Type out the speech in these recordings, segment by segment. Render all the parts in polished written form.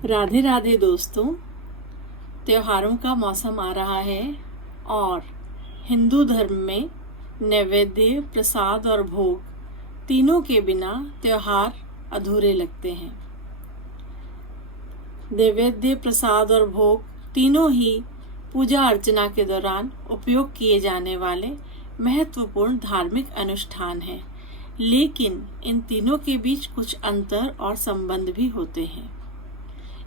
राधे राधे दोस्तों। त्योहारों का मौसम आ रहा है और हिंदू धर्म में नैवेद्य, प्रसाद और भोग तीनों के बिना त्योहार अधूरे लगते हैं। नैवेद्य, प्रसाद और भोग तीनों ही पूजा अर्चना के दौरान उपयोग किए जाने वाले महत्वपूर्ण धार्मिक अनुष्ठान हैं, लेकिन इन तीनों के बीच कुछ अंतर और संबंध भी होते हैं।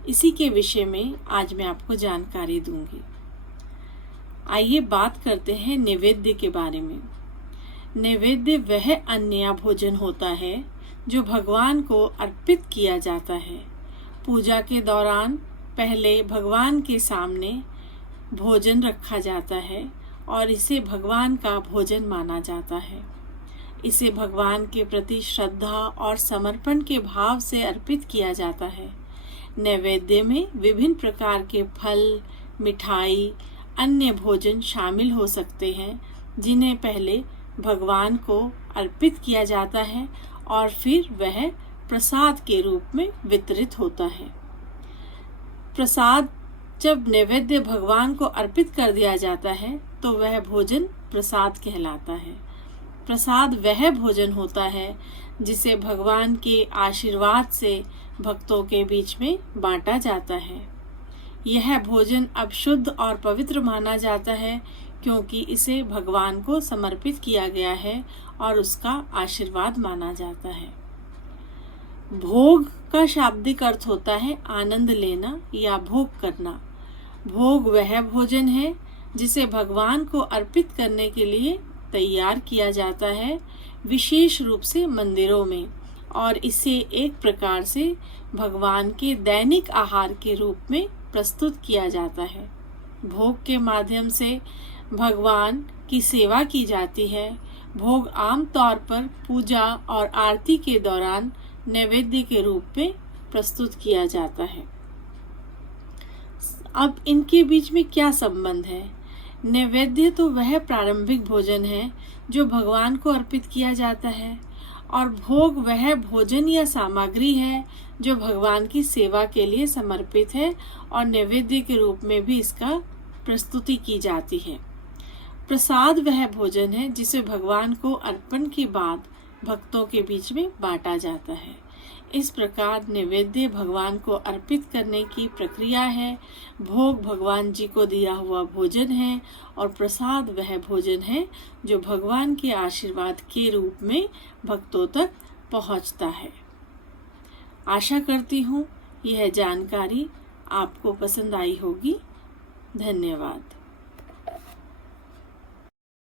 इसी के विषय में आज मैं आपको जानकारी दूंगी। आइए बात करते हैं नैवेद्य के बारे में। नैवेद्य वह अन्न या भोजन होता है जो भगवान को अर्पित किया जाता है। पूजा के दौरान पहले भगवान के सामने भोजन रखा जाता है और इसे भगवान का भोजन माना जाता है। इसे भगवान के प्रति श्रद्धा और समर्पण के भाव से अर्पित किया जाता है। नैवेद्य में विभिन्न प्रकार के फल, मिठाई, अन्य भोजन शामिल हो सकते हैं, जिन्हें पहले भगवान को अर्पित किया जाता है और फिर वह प्रसाद के रूप में वितरित होता है। प्रसाद जब नैवेद्य भगवान को अर्पित कर दिया जाता है तो वह भोजन प्रसाद कहलाता है। प्रसाद वह भोजन होता है जिसे भगवान के आशीर्वाद से भक्तों के बीच में बांटा जाता है। यह भोजन अब शुद्ध और पवित्र माना जाता है क्योंकि इसे भगवान को समर्पित किया गया है और उसका आशीर्वाद माना जाता है। भोग का शाब्दिक अर्थ होता है आनंद लेना या भोग करना। भोग वह भोजन है जिसे भगवान को अर्पित करने के लिए तैयार किया जाता है, विशेष रूप से मंदिरों में, और इसे एक प्रकार से भगवान के दैनिक आहार के रूप में प्रस्तुत किया जाता है। भोग के माध्यम से भगवान की सेवा की जाती है। भोग आम तौर पर पूजा और आरती के दौरान नैवेद्य के रूप में प्रस्तुत किया जाता है। अब इनके बीच में क्या संबंध है? नैवेद्य तो वह प्रारंभिक भोजन है जो भगवान को अर्पित किया जाता है और भोग वह भोजन या सामग्री है जो भगवान की सेवा के लिए समर्पित है और नैवेद्य के रूप में भी इसका प्रस्तुति की जाती है। प्रसाद वह भोजन है जिसे भगवान को अर्पण के बाद भक्तों के बीच में बांटा जाता है। इस प्रकार नैवेद्य भगवान को अर्पित करने की प्रक्रिया है, भोग भगवान जी को दिया हुआ भोजन है और प्रसाद वह भोजन है जो भगवान के आशीर्वाद के रूप में भक्तों तक पहुंचता है। आशा करती हूँ यह जानकारी आपको पसंद आई होगी। धन्यवाद।